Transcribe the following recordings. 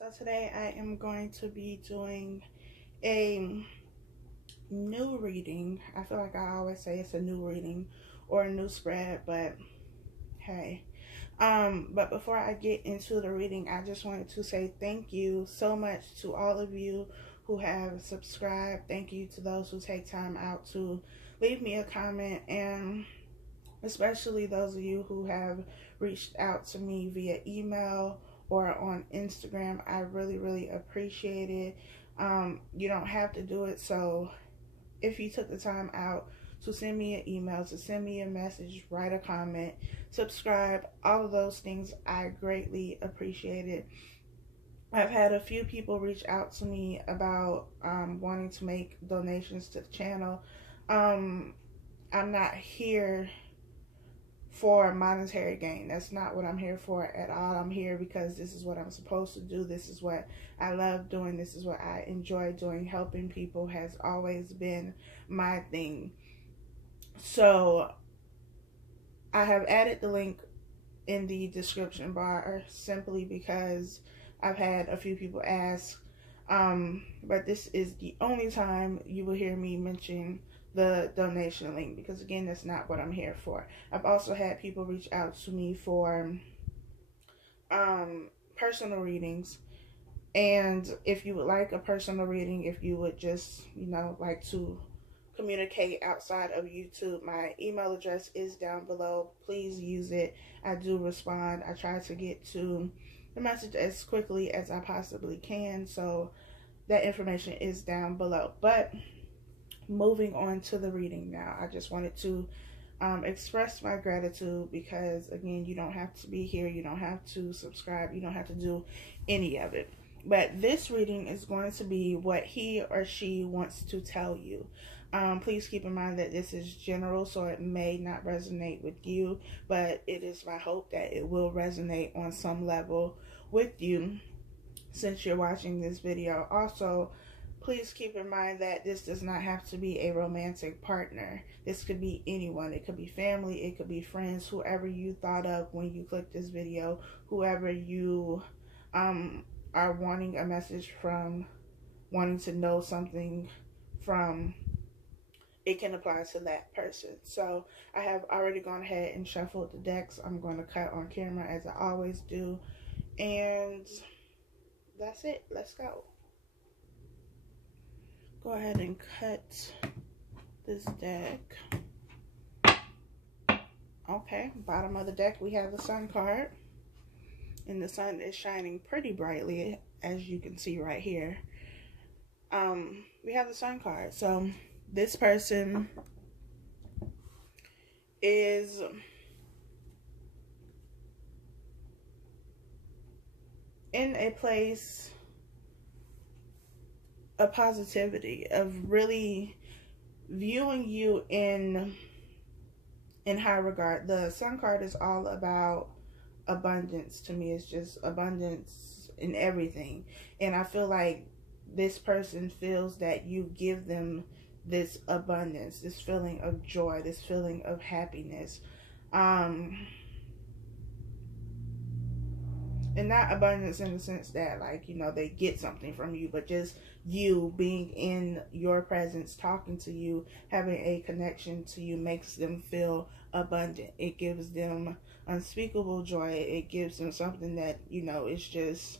So today I am going to be doing a new reading. I feel like I always say it's a new reading or a new spread, but hey. But before I get into the reading, I just wanted to say thank you so much to all of you who have subscribed. Thank you to those who take time out to leave me a comment, and especially those of you who have reached out to me via email or on Instagram. I really appreciate it. You don't have to do it, so if you took the time out to send me an email, to send me a message, write a comment, subscribe, all of those things, I greatly appreciate it. I've had a few people reach out to me about wanting to make donations to the channel. I'm not here for monetary gain. That's not what I'm here for at all. I'm here because this is what I'm supposed to do. This is what I love doing. This is what I enjoy doing. Helping people has always been my thing. So I have added the link in the description bar simply because I've had a few people ask, but this is the only time you will hear me mention the donation link, because again, that's not what I'm here for. I've also had people reach out to me for personal readings, and if you would like a personal reading, if you would just like to communicate outside of YouTube, my email address is down below. Please use it. I do respond. I try to get to the message as quickly as I possibly can, so that information is down below. But moving on to the reading now, I just wanted to express my gratitude, because again, you don't have to be here, you don't have to subscribe, you don't have to do any of it. But this reading is going to be what he or she wants to tell you. Please keep in mind that this is general, so it may not resonate with you, but it is my hope that it will resonate on some level with you since you're watching this video. Also, please keep in mind that this does not have to be a romantic partner. This could be anyone. It could be family, it could be friends, whoever you thought of when you clicked this video, whoever you are wanting a message from, wanting to know something from. It can apply to that person. So I have already gone ahead and shuffled the decks. I'm going to cut on camera as I always do. And that's it. Let's go. Go ahead and cut this deck. Okay, bottom of the deck we have the Sun card. And the sun is shining pretty brightly, as you can see right here. We have the Sun card. So this person is in a place of positivity, of really viewing you in high regard. The Sun card is all about abundance. To me, it's just abundance in everything, and I feel like this person feels that you give them this abundance, this feeling of joy, this feeling of happiness, and not abundance in the sense that, like, they get something from you, but just you being in your presence, talking to you, having a connection to you makes them feel abundant. It gives them unspeakable joy. It gives them something that, is just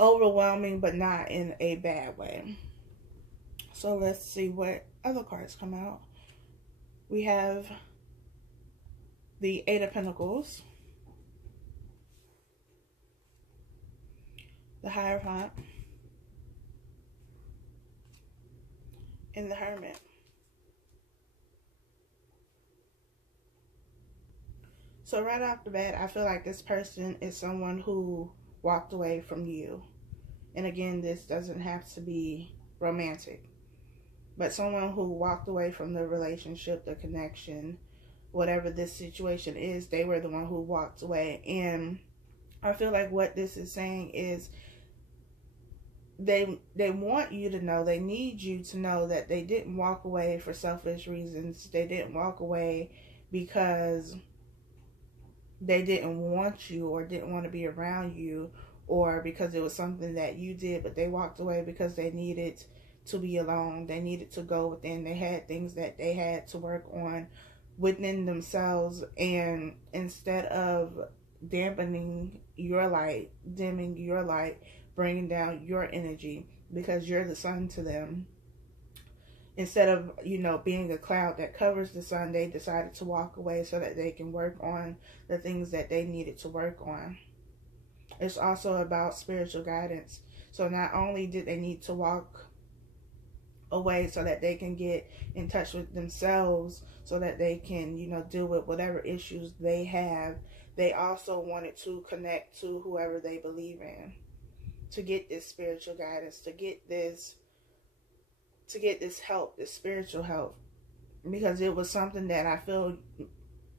overwhelming, but not in a bad way. So let's see what other cards come out. We have the Eight of Pentacles, the Hierophant, and the Hermit. So right off the bat, I feel like this person is someone who walked away from you. And again, this doesn't have to be romantic, but someone who walked away from the relationship, the connection, whatever this situation is, they were the one who walked away. And I feel like what this is saying is they want you to know, they need you to know that they didn't walk away for selfish reasons. They didn't walk away because they didn't want you or didn't want to be around you or because it was something that you did, but they walked away because they needed to be alone. They needed to go within. They had things that they had to work on within themselves. And instead of dampening your light, dimming your light, bringing down your energy, because you're the sun to them, instead of, being a cloud that covers the sun, they decided to walk away so that they can work on the things that they needed to work on. It's also about spiritual guidance. So not only did they need to walk away so that they can get in touch with themselves, so that they can, deal with whatever issues they have, they also wanted to connect to whoever they believe in, to get this spiritual guidance, to get this help, this spiritual help. Because it was something that I feel,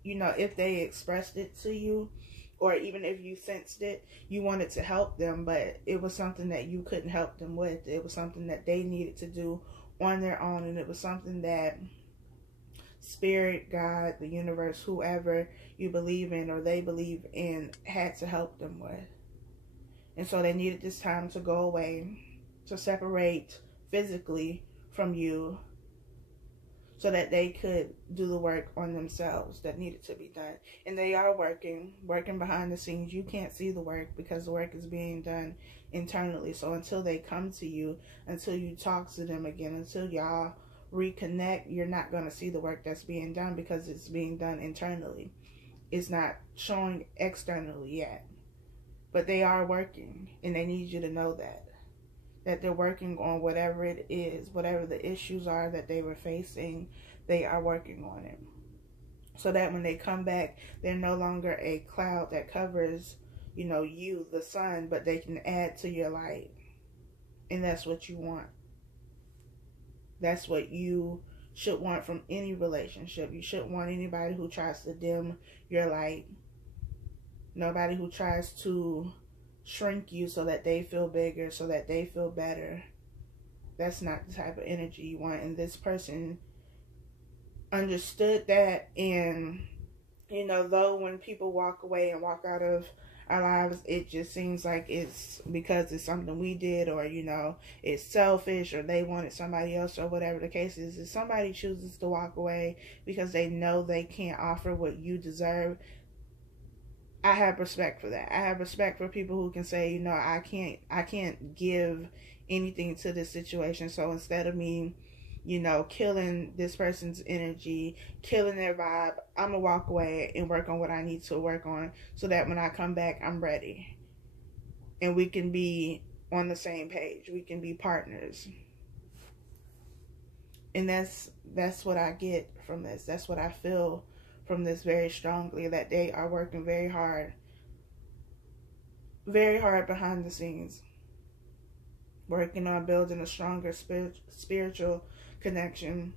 if they expressed it to you, or even if you sensed it, you wanted to help them, but it was something that you couldn't help them with. It was something that they needed to do on their own, and it was something that Spirit, God, the universe, whoever you believe in or they believe in, had to help them with. And so they needed this time to go away, to separate physically from you, so that they could do the work on themselves that needed to be done. And they are working behind the scenes. You can't see the work because the work is being done internally. So until they come to you, until you talk to them again, until y'all reconnect, you're not going to see the work that's being done, because it's being done internally. It's not showing externally yet. But they are working, and they need you to know that they're working on whatever it is, whatever the issues are that they were facing, they are working on it. So that when they come back, they're no longer a cloud that covers, you, the sun, but they can add to your light. And that's what you want. That's what you should want from any relationship. You shouldn't want anybody who tries to dim your light. Nobody who tries to shrink you so that they feel bigger, so that they feel better. That's not the type of energy you want. And this person understood that. And though when people walk away and walk out of our lives, it just seems like it's because it's something we did, or it's selfish, or they wanted somebody else, or whatever the case is. If somebody chooses to walk away because they know they can't offer what you deserve, I have respect for that. I have respect for people who can say, I can't give anything to this situation. So instead of me, killing this person's energy, killing their vibe, I'm going to walk away and work on what I need to work on, so that when I come back, I'm ready. And we can be on the same page. We can be partners. And that's what I get from this. That's what I feel from this very strongly, that they are working very hard behind the scenes, working on building a stronger spiritual connection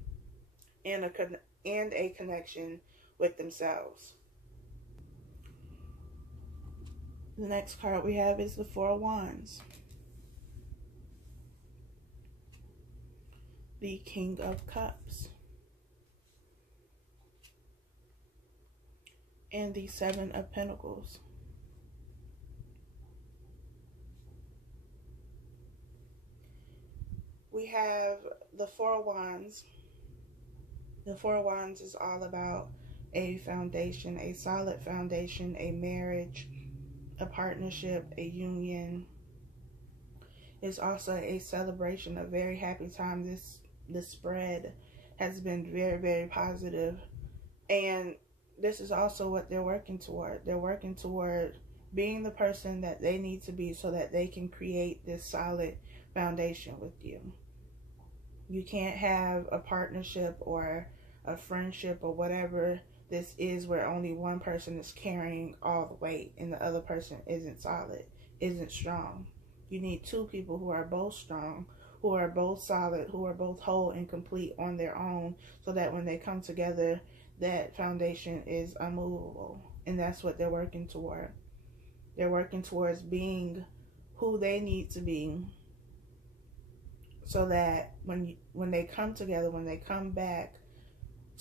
and a connection with themselves. The next card we have is the Four of Wands, the King of Cups, and the Seven of Pentacles. We have the Four of Wands. The Four of Wands is all about a foundation, a solid foundation, a marriage, a partnership, a union. It's also a celebration, a very happy time. This spread has been very, very positive. And this is also what they're working toward. They're working toward being the person that they need to be, so that they can create this solid foundation with you. You can't have a partnership or a friendship or whatever this is where only one person is carrying all the weight and the other person isn't solid, isn't strong. You need two people who are both strong, who are both solid, who are both whole and complete on their own, so that when they come together, that foundation is unmovable. And that's what they're working toward. They're working towards being who they need to be, so that when they come together, when they come back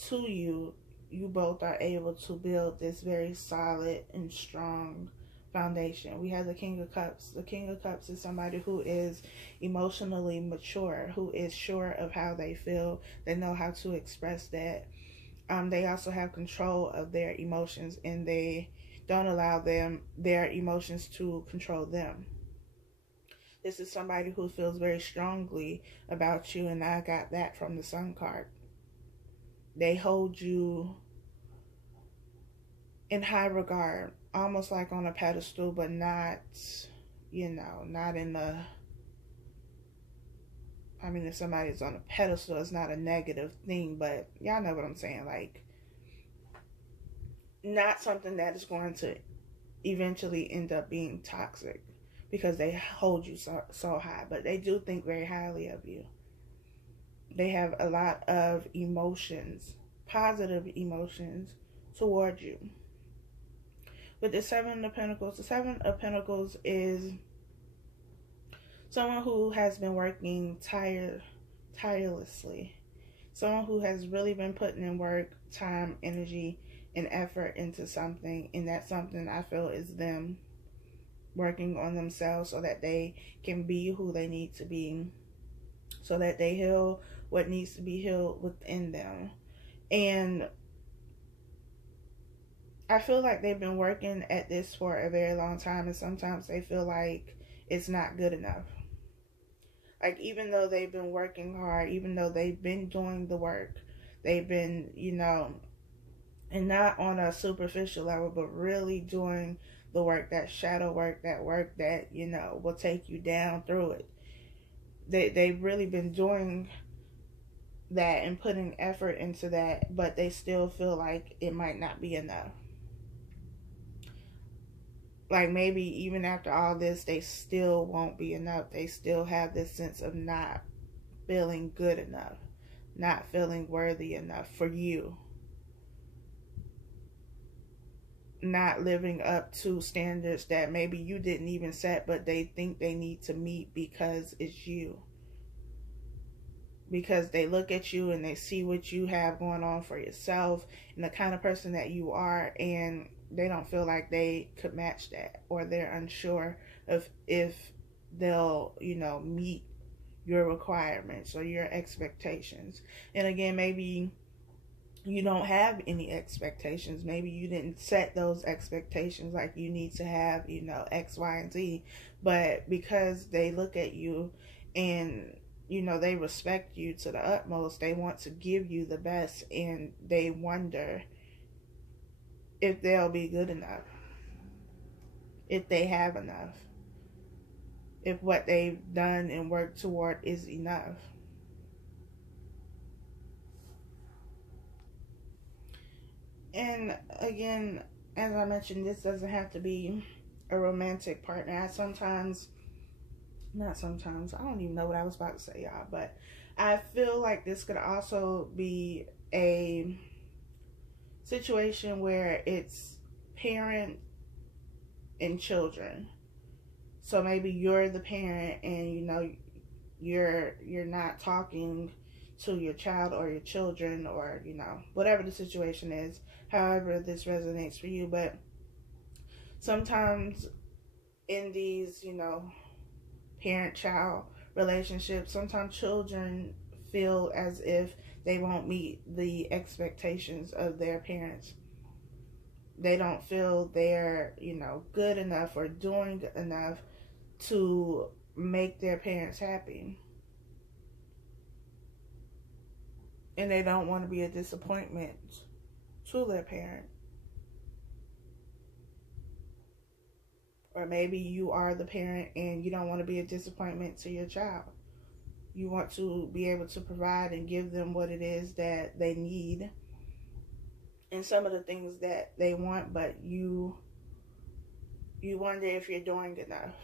to you, you both are able to build this very solid and strong foundation. We have the King of Cups. The King of Cups is somebody who is emotionally mature, who is sure of how they feel. They know how to express that. They also have control of their emotions, and they don't allow their emotions to control them. This is somebody who feels very strongly about you, and I got that from the Sun card. They hold you in high regard, almost like on a pedestal, but not, not in the, I mean, if somebody's on a pedestal, it's not a negative thing, but y'all know what I'm saying. Like, not something that is going to eventually end up being toxic because they hold you so high, but they do think very highly of you. They have a lot of emotions, positive emotions toward you. With the Seven of Pentacles, the Seven of Pentacles is someone who has been working tirelessly. Someone who has really been putting in work, time, energy, and effort into something. And that something, I feel, is them working on themselves so that they can be who they need to be. So that they heal what needs to be healed within them. And I feel like they've been working at this for a very long time, and sometimes they feel like it's not good enough. Like, even though they've been working hard, even though they've been doing the work, they've been, and not on a superficial level, but really doing the work, that shadow work, that work that, will take you down through it. They've really been doing that and putting effort into that, but they still feel like it might not be enough. Like, maybe even after all this, they still won't be enough. They still have this sense of not feeling good enough, not feeling worthy enough for you, not living up to standards that maybe you didn't even set, but they think they need to meet because it's you. Because they look at you and they see what you have going on for yourself and the kind of person that you are, and they don't feel like they could match that, or they're unsure of if they'll, meet your requirements or your expectations. And again, maybe you don't have any expectations. Maybe you didn't set those expectations like you need to have, X, Y, and Z. But because they look at you and, they respect you to the utmost, they want to give you the best, and they wonder if they'll be good enough, if they have enough, if what they've done and worked toward is enough. And again, as I mentioned, this doesn't have to be a romantic partner. I don't even know what I was about to say, y'all, but I feel like this could also be a situation where it's parent and children. So maybe you're the parent and you're not talking to your child or your children, or whatever the situation is, however this resonates for you. But sometimes in these parent-child relationships, sometimes children feel as if they won't meet the expectations of their parents. They don't feel they're, good enough or doing enough to make their parents happy. And they don't want to be a disappointment to their parent. Or maybe you are the parent and you don't want to be a disappointment to your child. You want to be able to provide and give them what it is that they need and some of the things that they want, but you wonder if you're doing enough,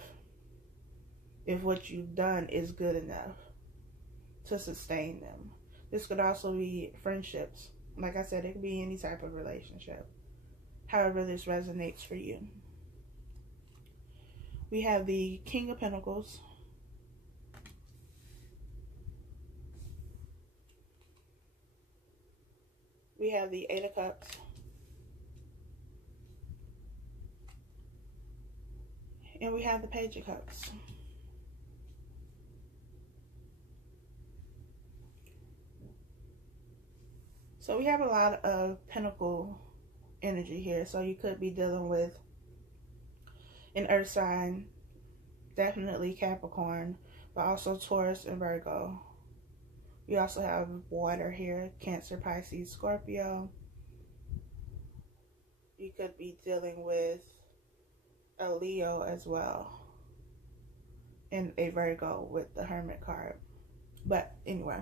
if what you've done is good enough to sustain them. This could also be friendships. Like I said, it could be any type of relationship. However this resonates for you. We have the King of Pentacles. We have the Eight of Cups. And we have the Page of Cups. So we have a lot of Pentacle energy here. So you could be dealing with an earth sign, definitely Capricorn, but also Taurus and Virgo. We also have water here, Cancer, Pisces, Scorpio. You could be dealing with a Leo as well, and a Virgo with the Hermit card. But anyway,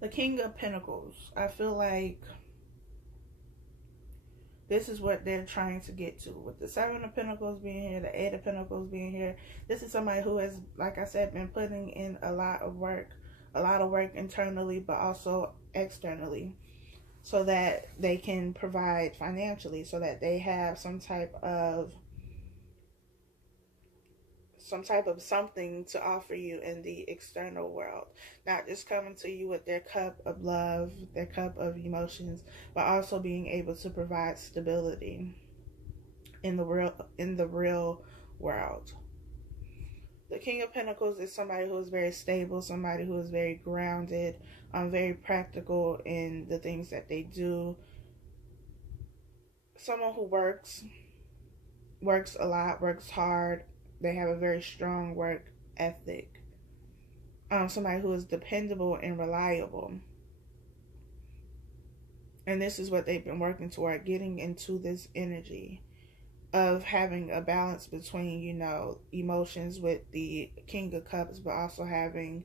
the King of Pentacles, I feel like this is what they're trying to get to. With the Seven of Pentacles being here, the Eight of Pentacles being here, this is somebody who has, like I said, been putting in a lot of work internally, but also externally, so that they can provide financially, so that they have some type of something to offer you in the external world. Not just coming to you with their cup of love, their cup of emotions, but also being able to provide stability in the real world. The King of Pentacles is somebody who is very stable, somebody who is very grounded, very practical in the things that they do. Someone who works a lot, works hard. They have a very strong work ethic. Somebody who is dependable and reliable. And this is what they've been working toward, getting into this energy of having a balance between, you know, emotions with the King of Cups, but also having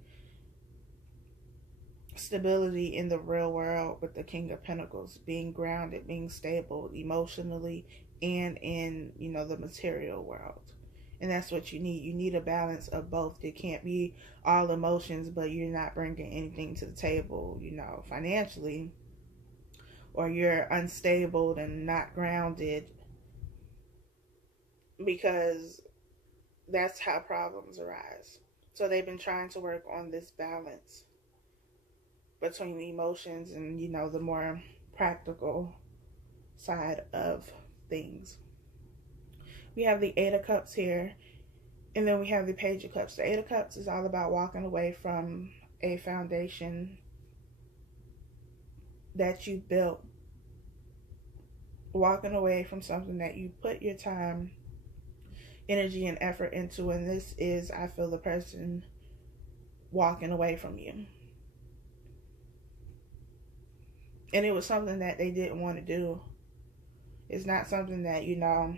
stability in the real world with the King of Pentacles, being grounded, being stable emotionally and in, you know, the material world. And that's what you need. You need a balance of both. It can't be all emotions, but you're not bringing anything to the table, you know, financially, or you're unstable and not grounded, because that's how problems arise. So they've been trying to work on this balance between the emotions and, you know, the more practical side of things. We have the Eight of Cups here, and then we have the Page of Cups. The Eight of Cups is all about walking away from a foundation that you built, walking away from something that you put your time, energy, and effort into, and this is, I feel, the person walking away from you. And it was something that they didn't want to do. It's not something that, you know,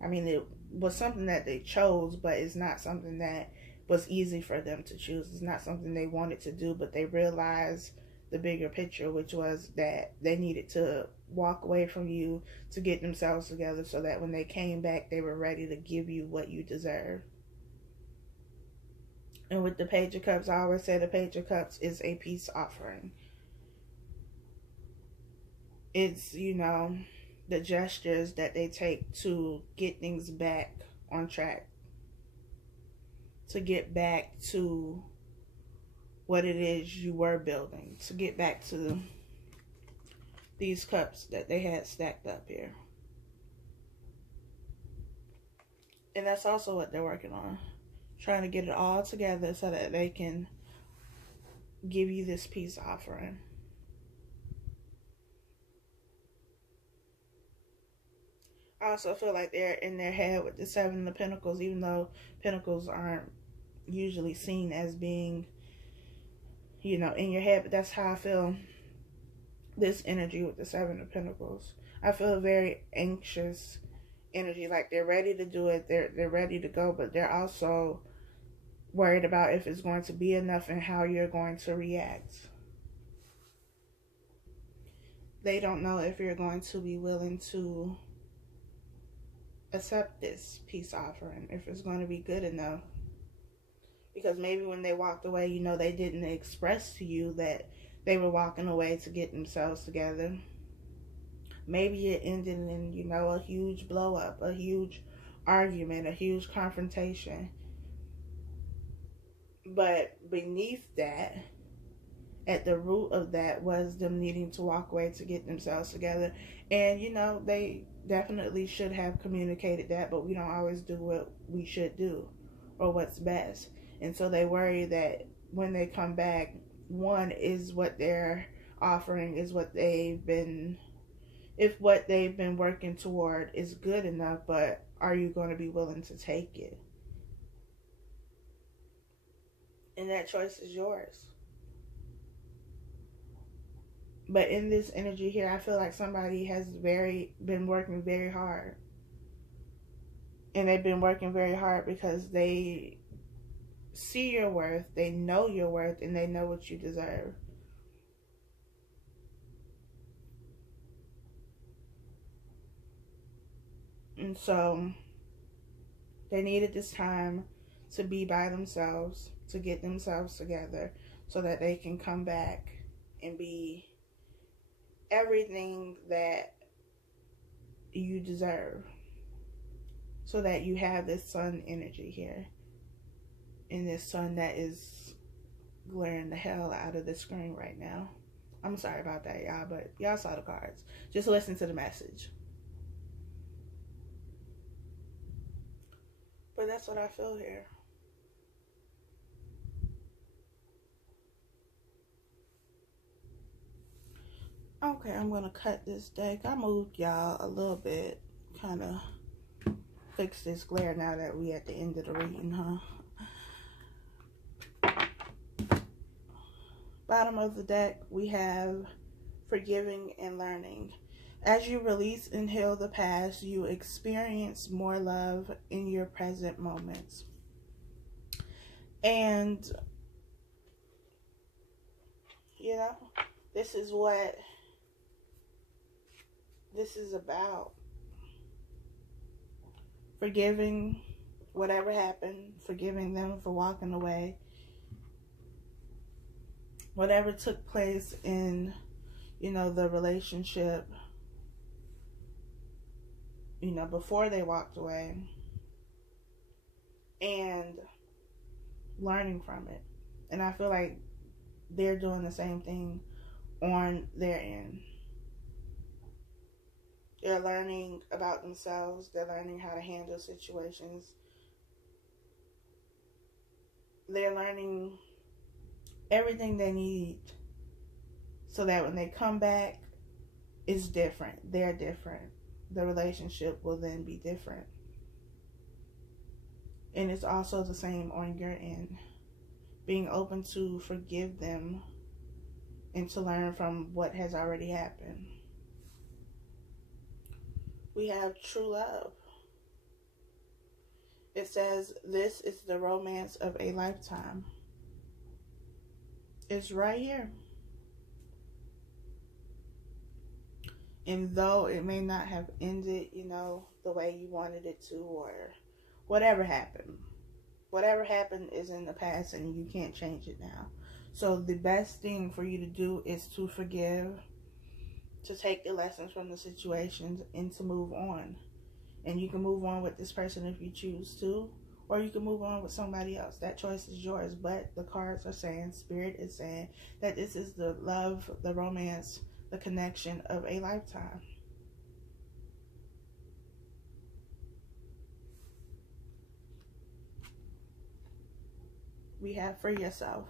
I mean, it was something that they chose, but it's not something that was easy for them to choose. It's not something they wanted to do, but they realized the bigger picture, which was that they needed to walk away from you to get themselves together, so that when they came back, they were ready to give you what you deserve. And with the Page of Cups, I always say the Page of Cups is a peace offering. It's, you know, the gestures that they take to get things back on track, to get back to what it is you were building, to get back to these cups that they had stacked up here. And that's also what they're working on, trying to get it all together so that they can give you this peace offering. I also feel like they're in their head with the Seven of Pentacles, even though Pentacles aren't usually seen as being, you know, in your head. But that's how I feel this energy with the Seven of Pentacles. I feel a very anxious energy, like they're ready to do it, they're ready to go, but they're also worried about if it's going to be enough and how you're going to react. They don't know if you're going to be willing to accept this peace offering, if it's going to be good enough. Because maybe when they walked away, you know, they didn't express to you that they were walking away to get themselves together. Maybe it ended in, you know, a huge blow up, a huge argument, a huge confrontation. But beneath that, at the root of that, was them needing to walk away to get themselves together. And, you know, they definitely should have communicated that, but we don't always do what we should do or what's best. And so they worry that when they come back, one is what they're offering is what they've been, if what they've been working toward is good enough, but are you going to be willing to take it? And that choice is yours. But in this energy here, I feel like somebody has been working very hard. And they've been working very hard because they see your worth, they know your worth, and they know what you deserve. And so they needed this time to be by themselves, to get themselves together, so that they can come back and be everything that you deserve, so that you have this sun energy here, and this sun that is glaring the hell out of the screen right now. I'm sorry about that, y'all, but y'all saw the cards. Just listen to the message. But that's what I feel here. Okay, I'm going to cut this deck. I moved y'all a little bit. Kind of fix this glare now that we at the end of the reading, huh? Bottom of the deck, we have forgiving and learning. As you release and heal the past, you experience more love in your present moments. And, you know, this is what this is about. Forgiving whatever happened, forgiving them for walking away. Whatever took place in, you know, the relationship, you know, before they walked away, and learning from it. And I feel like they're doing the same thing on their end. They're learning about themselves. They're learning how to handle situations. They're learning everything they need so that when they come back, it's different. They're different. The relationship will then be different. And it's also the same on your end. Being open to forgive them and to learn from what has already happened. We have true love. It says, this is the romance of a lifetime. It's right here. And though it may not have ended, you know, the way you wanted it to, or whatever happened is in the past and you can't change it now. So the best thing for you to do is to forgive, to take the lessons from the situations, and to move on. And you can move on with this person if you choose to, or you can move on with somebody else. That choice is yours. But the cards are saying, Spirit is saying that this is the love, the romance, the connection of a lifetime. We have free yourself.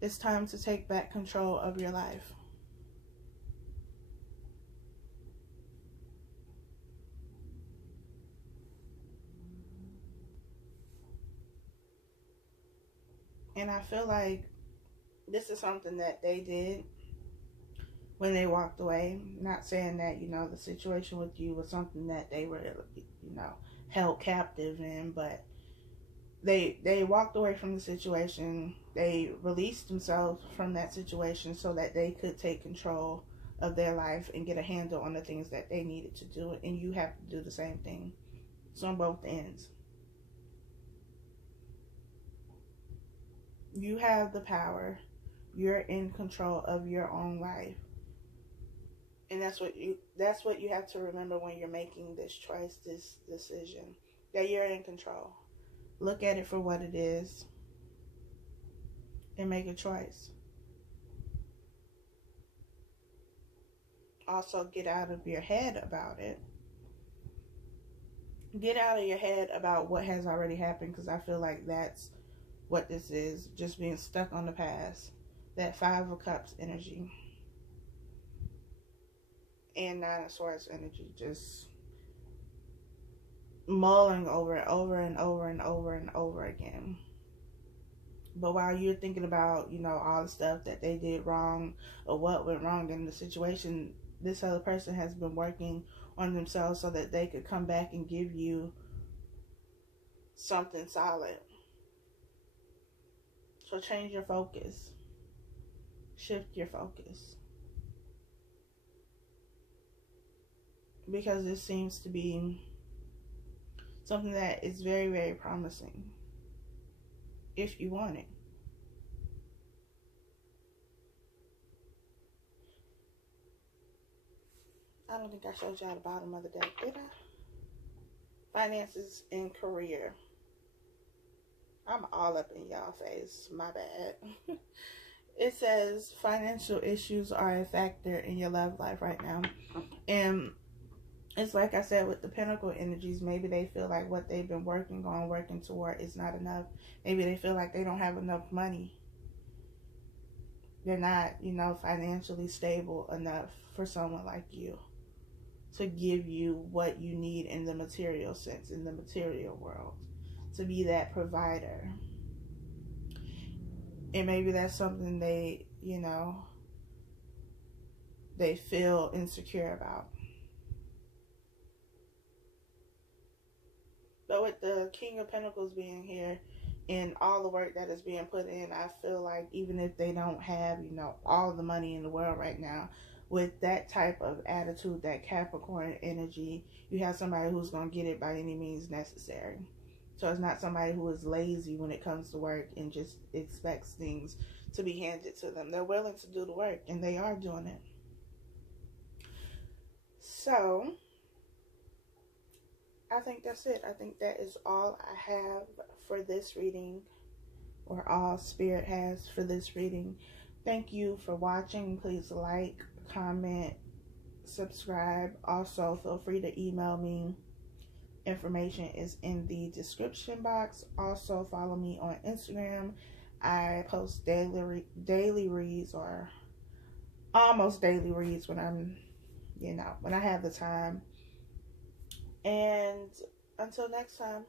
It's time to take back control of your life. And I feel like this is something that they did when they walked away. Not saying that, you know, the situation with you was something that they were, you know, held captive in, but they walked away from the situation. They released themselves from that situation so that they could take control of their life and get a handle on the things that they needed to do. And you have to do the same thing. It's on both ends. You have the power. You're in control of your own life. And that's what you have to remember when you're making this choice, this decision, that you're in control. Look at it for what it is and make a choice. Also, get out of your head about it Get out of your head about what has already happened, because I feel like that's what this is, just being stuck on the past. That Five of Cups energy and Nine of Swords energy, just mulling over it over and over and over and over again. But while you're thinking about, all the stuff that they did wrong or what went wrong in the situation, this other person has been working on themselves so that they could come back and give you something solid. So change your focus. Shift your focus. Because this seems to be something that is very, very promising if you want it. I don't think I showed y'all the bottom of the deck, did I? Finances and career. I'm all up in y'all face. My bad. It says financial issues are a factor in your love life right now. And it's like I said with the Pentacle energies, maybe they feel like what they've been working toward is not enough. Maybe they feel like they don't have enough money. They're not, financially stable enough for someone like you to give you what you need in the material sense, in the material world, to be that provider. And maybe that's something they feel insecure about. But with the King of Pentacles being here and all the work that is being put in, I feel like even if they don't have, all the money in the world right now, with that type of attitude, that Capricorn energy, you have somebody who's going to get it by any means necessary. So it's not somebody who is lazy when it comes to work and just expects things to be handed to them. They're willing to do the work, and they are doing it. So I think that's it. I think that is all I have for this reading, or all Spirit has for this reading. Thank you for watching. Please like, comment, subscribe. Also, feel free to email me. Information is in the description box. Also, follow me on Instagram. I post daily reads, or almost daily reads when I'm, when I have the time. And until next time.